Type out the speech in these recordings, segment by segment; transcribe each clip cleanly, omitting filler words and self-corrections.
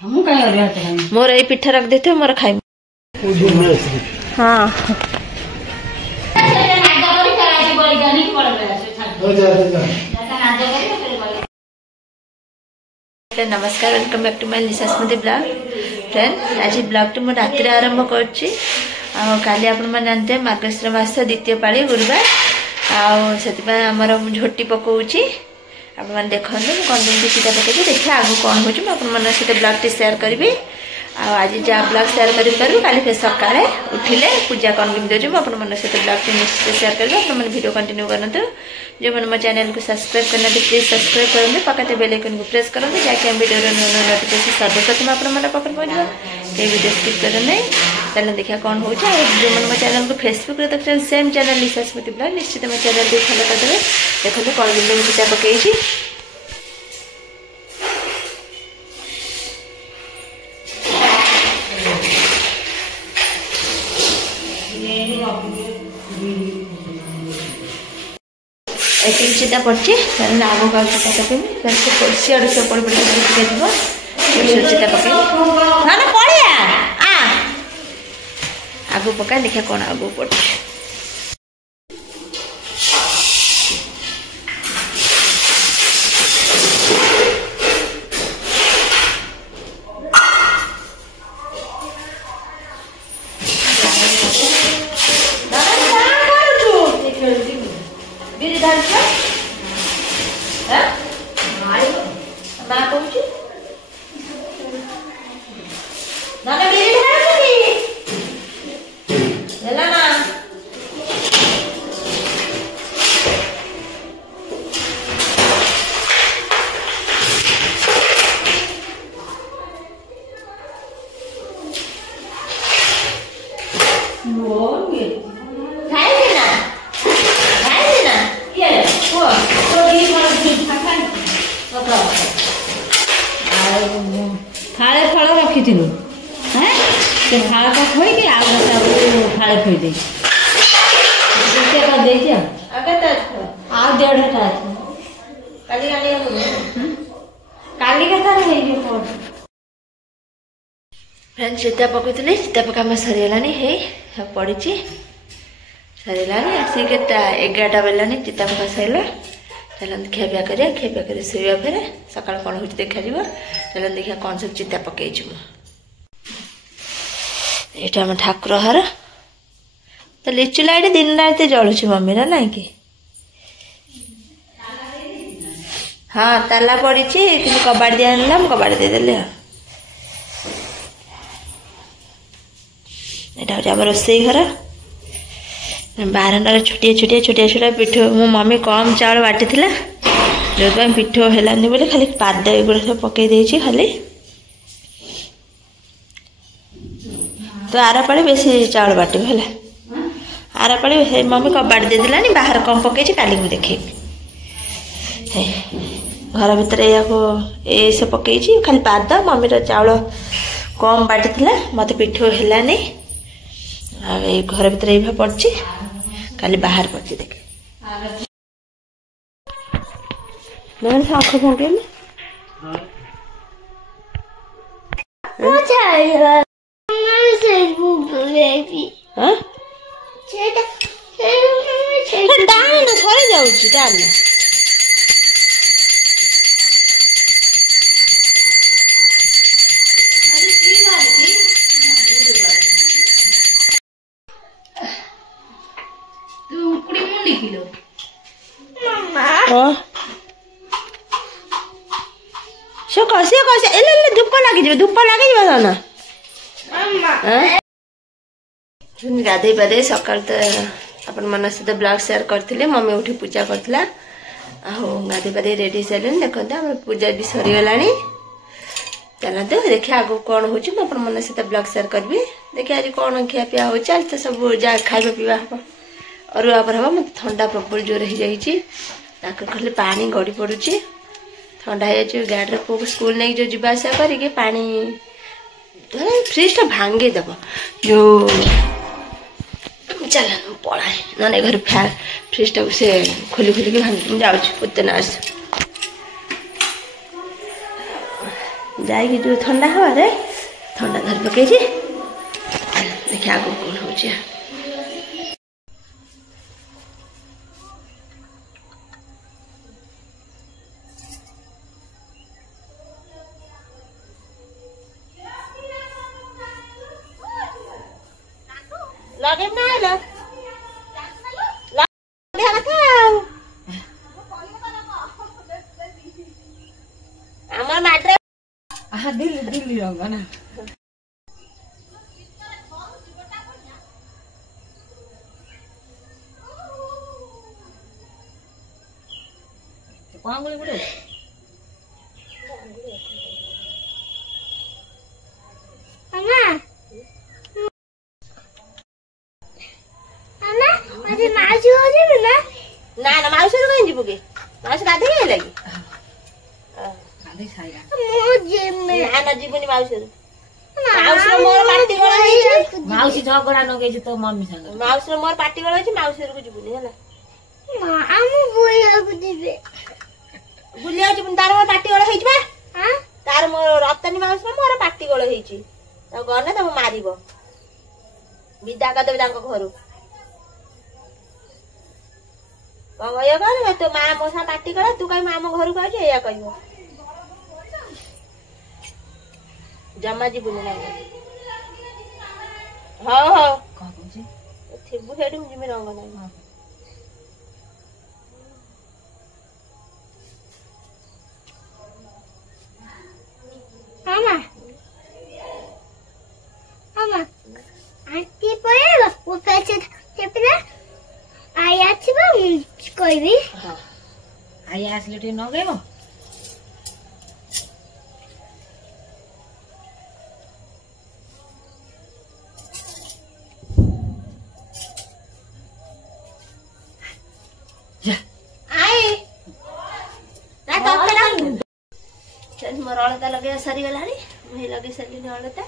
मोर ये पिठा रख देते मोर खाई। हाँ नमस्कार, welcome back to my Lisa Smriti blog. Friend आज ब्लॉग टी राति आरंभ करुच्ची। काली आपण मैंने जानते मार्गशीर मास द्वितीय पाली गुरुवार आमर झोटी पकाऊँगी। आप मैंने देखते कंटिन्यू सीधा पकड़े देखिए आगे कौन हो सहित ब्लॉग टी सेयार करी। आज जहाँ ब्लॉग सेयार करूँ काली फिर सकाଳେ उठिले पूजा कौन केमी दूसरी मुझे सहित ब्लॉग टी निश्चित सेयार करी। आप वीडियो कंटिन्यू करते जो मैंने मो चैनल को सब्सक्राइब करना प्लीज सब्सक्राइब करेंगे, पकाते बेल आइकन को प्रेस करेंगे जहाँकि हम वीडियो नोटिफिकेशन सर्वप्रथम आप पाखे पहुँच ये वीडियो स्किप करें। चलो देखिए कौन हो जो मैंने मो चैनल को फेसबुक देखते सेम चैनल लिसा स्मृति ब्लॉग निश्चित मो चैनल भी फॉलो करदे। देखते कौन केमी पिठा पकई सीधा पड़े आगो का चिता पकड़ सियाड़ सब पड़ पड़े चिता पकड़ ना ना पड़िया आगो पका देखिए कौन आगो पड़े। फाड़े फल रखी फाड़ का खोई फाड़े खोई दे फ्रेंड चिता पकई चिता पका सरीगलानी है पड़ी सरीगलानी आसिक 11टा बेलानी चिता पका सरला। चलते खियापिया करिया खियापिया कर शोया फिर सकाल कौन हो देखा। चलते देखिए कौन सब चिता पकई ये आम ठाकुर हार तो लिचु लाइट दिन रात जलुची मम्मी ना कि हाँ ताला पड़ी कि कबाड़ दिया मुझे कबाड़ देदेली। यहाँ हूँ आम रोसई घर बारंडार छोटिया छोटिया छोटिया छोटिया पिठ मो मम्मी कम चाउल बाटी जो पिठ हेलानी बोले खाली पाद एगुड़ा सब पकई देछि खाली। तो आर पाड़ी बेसी चाउल बाटे है आर पाड़ी मम्मी कबाड़ दे देलानी बाहर कम पकई काली को देखे घर भीतर ये सब पकई खाली पाद मम्मी चाउल कम बाटी मत पिठ हेलानी घर भीतर ये पड़ी काली बाहर पड़े देखे मैंने शंख फुंकेली सरी जाऊँ धूप लगे ना गाधे पाधे सकाल तो अपन मन सहित ब्लॉग शेयर करते मम्मी उठी पूजा करथिला गाधे पाधे रेडी सारे देखते पूजा भी सरीगला। चलते देखिए आगे कौन हो मन सहित ब्लॉग शेयर करी। देखिए आज कौन खियापिया हो आज तो सब जहाँ खाଇବା पीवा हम अरुआ पर हम मत ठंडा प्रबल जोर हो जाइए खाली पानी गड़ी पड़ुची ठंडा हो गाड़ी पुक स्कूल नहीं जो जीवासा करके पानी फ्रिज टा भांगे दब जो चल पलाए ना घर फ्रिज टा से खोली खोलिक भांग जाऊँ पुतना जाइए जो ठंडा हवा ठंडा धर पकई देखिए आगे कौन हो लगे ना আমার মাত্র দিল্লি দিল্লি রঙ না কোন গুলি গুলো আমা আমা আরে মাঝি হয়ে যাবে না না না মাউসের কই দিব কে মাউস গাধে গেল লাগি ना जीवनी माउसी मोर पार्टी गला माउसी झगड़ा नगे तो मम्मी संग माउसी मोर पार्टी गला माउसी को जीवनी है बुलिया जीवन तार मोर पार्टी गला तार मोर रतनी माउसी मोर पार्टी गला गने तुम मारिब विदा करदेवी घर कह तो माँ मो सा पार्टी कला तू कहीं माँ घर को आया कह जमा जीवनी ना हाँ हाँ थिबु सेठी जिमी रंग ना मामा मामा आंटी पड़ेगा वो पैसे चेपना आया छिबा कोई भी हां आया असले टे न गयो मोर अलता लगे सरी गला मुझे लगे सारे अलता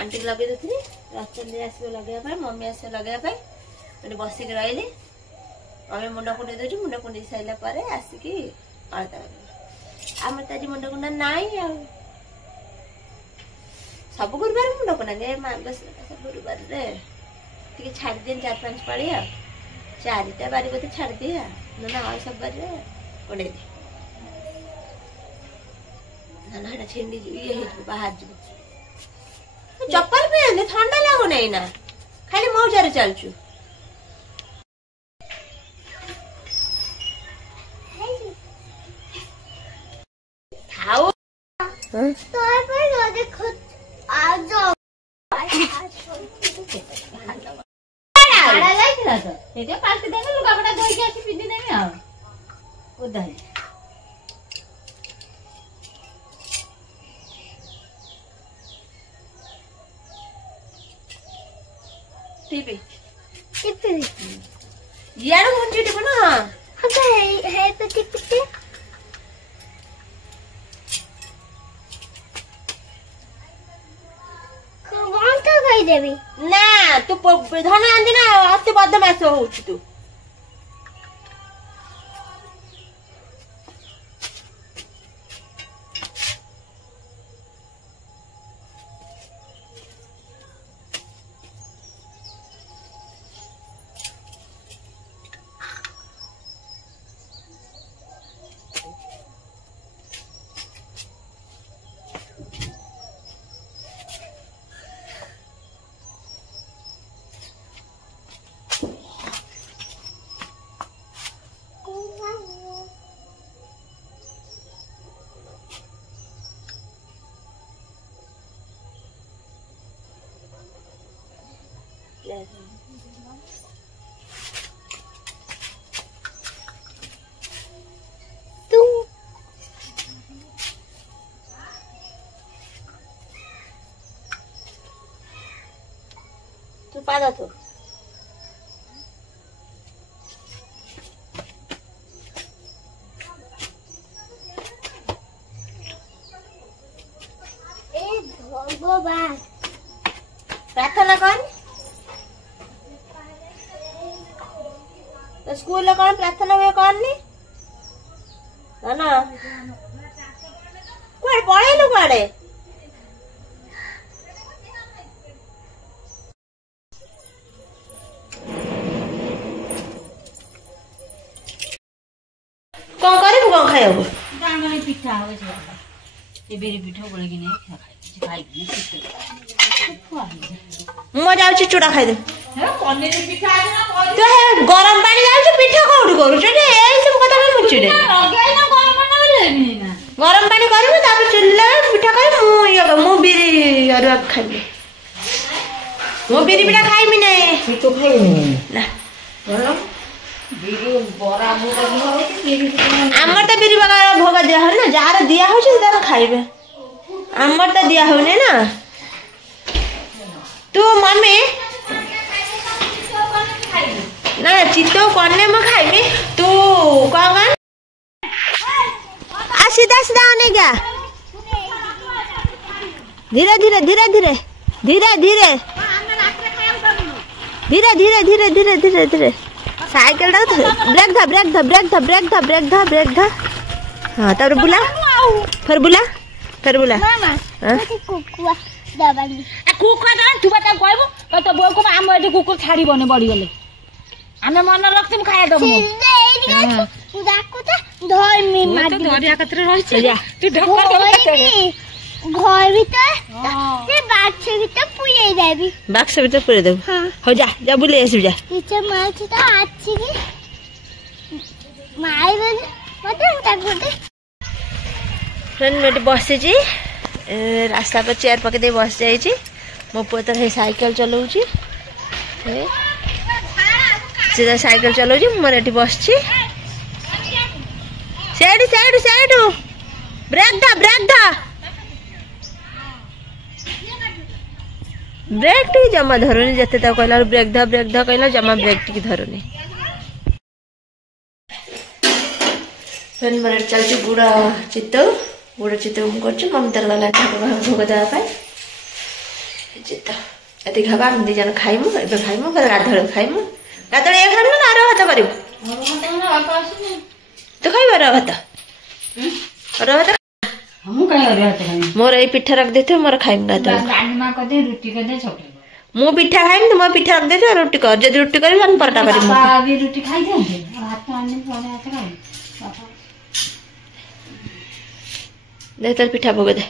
आंटी लगे देती रचंदी आस लगे मम्मी आस लगे बसिक रही मम्मी मुंड कुंडे दे मुंड कुंडे सारा पर आसिकी अलता लगे आम तो आज मुंड कुंडा नाई सब गुरुवार मुंड कुंडा सब गुरुवार छाड़ दिन 4-5 पाड़ी 4टा बारी बते छाड़ दिए ना सब बार कुंडे दे ना छेंडी ये बाहर चप्पल पहन ठंडा लगो नहीं ना खाली मौजार चलचु खाओ तोर पर देखो आज आड़ा लाइला तो एते पाल्टी देबे लुगा बडा धोई के आसी पिदी देबे आ उधर टीपी टीपी यार मुंजी टीपो ना अबे है तो टीपी कौन तो कहि देबी ना तू धन आंदी ना अति बदमाश होउछ तू तू पादा तो भगवान प्रार्थना कर तो स्कूल कौन प्रार्थना हुए कौन नहीं ना कुआडे पळेलु कुआडे कौन करिबु कौन खाइबु डांगरे पिठा हो जे ए बेरी पिठा बोले कि नहीं खाई मु जाउची चूड़ा खाइ दे हे पनीर पिठा ना तो गरम पानी जाउची पिठा कोड करू छे ए सब कथा में मुचिडे लगे ना गरम पानी लेनी ना गरम पानी करबे तापर चुल्ला पिठा खाइ मु बिरी अरुआ खाइ मु बिरी पिठा खाइमी नै तो खाइनी ना बिरी बरा भोग दिया हो कि बिरी आमर त बिरी बगा भोग दिया हो ना जार दिया हो छै तार खाइबे आमर त दिया हो ने ना तू मम्मी ना चितो करने में खाइबी तू कौन आ सीधा सीधा आने क्या धीरे धीरे धीरे धीरे धीरे धीरे धीरे धीरे धीरे धीरे धीरे धीरे साइकिल ब्रेक धा ब्रेक धा ब्रेक धा ब्रेक धा ब्रेक धा ब्रेक धा हाँ तब बुला फिर बुला मामा कुकुआ दबानी आ कुकुआ दबानी तू बता कहबो तो बोल को हम एटी कुकुर छाड़ी बने बड़ी गले हमें मन रखते खाया दबो उदाको त धर्मी तो दरिया कतरे रहि छै तू ढक्कर दबो कतरे घर भीतर से बाक्स भीतर पुरे देबी बाक्स भीतर पुरे देबो हां हो जा जा बुले आसु जा टीचर मार छी तो आछि की माय बने मत ता गोटे फ्रेंड मेटी बसे जी रास्ता पर चेयर पके दे बस जाई छी मो पुतर है साइकिल चलाउची सीधा साइकिल चलाउची मोर एटी बस छी साइड साइड साइड ब्रेक दा ब्रेक टी जमा धरुनी जते ता कहला ब्रेक दा कहला जमा ब्रेक टी धरुनी फ्रेंड मोर चलची गुड़ा चित्तो करछु मम्मी तर गला ठाकुर भोग देवा पाई चित्त एति खाबा हम दिजन खाइमु एबे खाइमु पर गाधळ खाइमु गाधळ ए खाइमु ना आरो भात करिमु तो खाइबा रो भात रो भात हम काई अरे भात खाइमु मोर ए पिठा रख देथे मोर खाइमु गाधळ गानी मा कदे रोटी कदे छोटे मु पिठा खाइमु तो मो पिठा रख देथे रोटी कर जदी रोटी करी हम परोटा करिमु पापा भी रोटी खाइ दे भात आने परे हाथ खाइ पापा दे तर पिठा भोग दे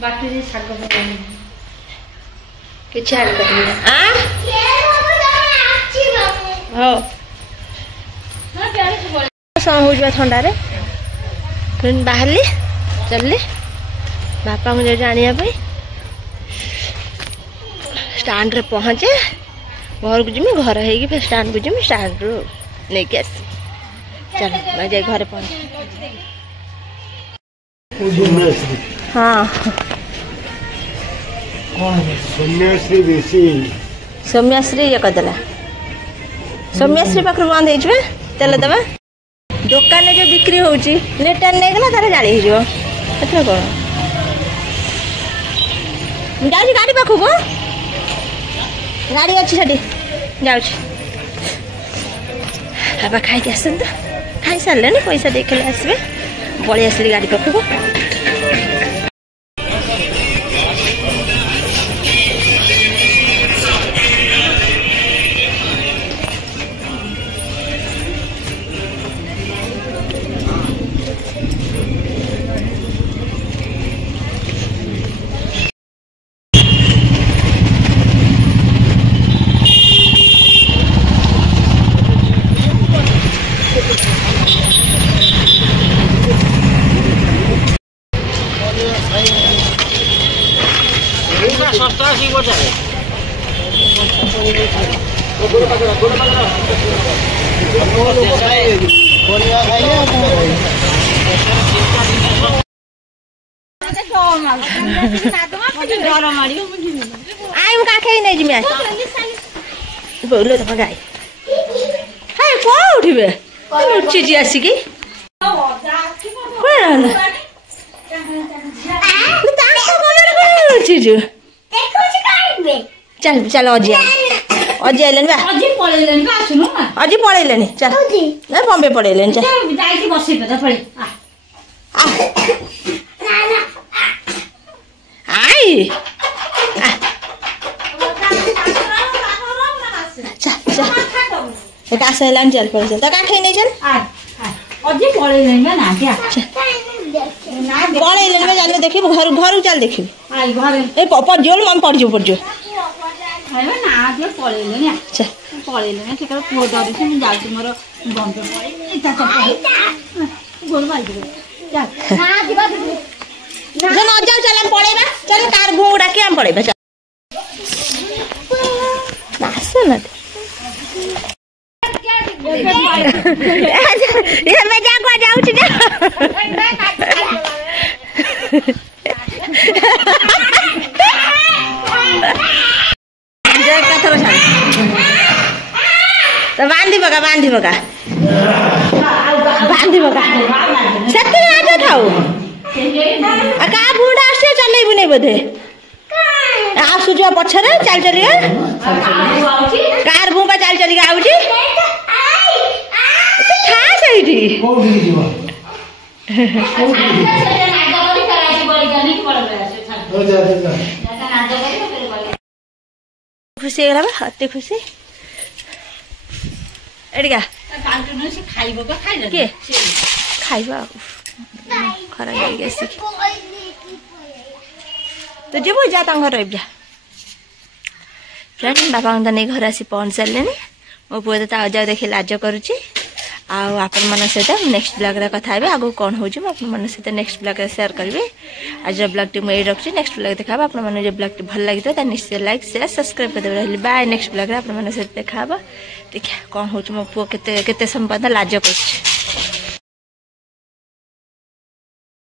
बाकी रे साग बने के छाड़ कर आ हो ना प्यारे से बोल सम हो जवा ठंडा रे फिर बाहरली चलली बापा को जानिया पे स्टैंड रे पहुंचे घर को जिमी घर है फिर स्टैंड को जिमी स्टैंड रो नहीं के चल मैं जाए घर पहुंच हाँ सौम्याश्री ये कदेला सौम्याश्री पाखर बंद हो तेल दबा दुकान जो बिक्री होची लीटर नहीं गला तारे जाली हो एथर कौन जाऊँ गाड़ी पाख को गाड़ी अच्छी सेठी जाऊँ बाबा खाई आस खाई सारे पैसा देखे आसबे पलि आसली गाड़ी पाख को सस्ता सी बचा है आई मु काखे नहीं जिमे बोलो तो गाई हाय को उठिबे उठी जी आसी की कोन चीज चल चल अजी अजी आइलेन बा अझै पढेलेन बा सुनु न अजी पढेलेन चल न बम्बे पढेलेन चल जाइछि बसे त पढे आई चल चल एक आसे लान चल पड़े चल त काठे नै चल अझै पढेलेन बा ना क्या पढेलेन बा जानु देखि घर घर चल देखि आई घरे ए पढ्जोल मन पढ्जो हैन ना जे पढेलेन या चल पढेलेन के पुଅ डरिछ नि जाउछु मोर बम्बे पढे इता त गोल मारि जा ना दिबा जो न जाऊ चल हम पढेबा चल कार घोड़ा के हम पढेबा चल नास न ये मैं जागवा जाऊ छी जा जय कथरो छ तो बांधी बगा सत्य आज थाऊ का बुढ़ा आसे चलै बुने बोधे आ सुजवा पछरे चल चलिया कार बुबा चल चलिया आउची था सहीठी खुशी गला बा अति खुशी एडिगा काल्टुनु से खाइबो का खाइले के खाइबा खरा गइसी तो जेबो जा तांग घर जा फ्रेंड बाबा अंदा नहीं घर आसी पहुंच सारे मो पुआ तो अजा देखी लाज करुच्ची आपण मन सहित नेक्स्ट ब्लॉग रे कथा हेबे आगो कोन होउछ म आपण मन सहित नेक्स्ट ब्लॉग रे शेयर करबे आज ब्लॉग टी मैं रखछि नेक्स्ट ब्लॉग देखाबा आपण मन जे ब्लॉग टी भल लागितो त निश्चय लाइक शेयर सब्सक्राइब कर देबे रहली बाय नेक्स्ट ब्लॉग रे आपण मन सहित देखाबा देखा कोन होउछ म पुआ केते केते संपदा लाज करछि।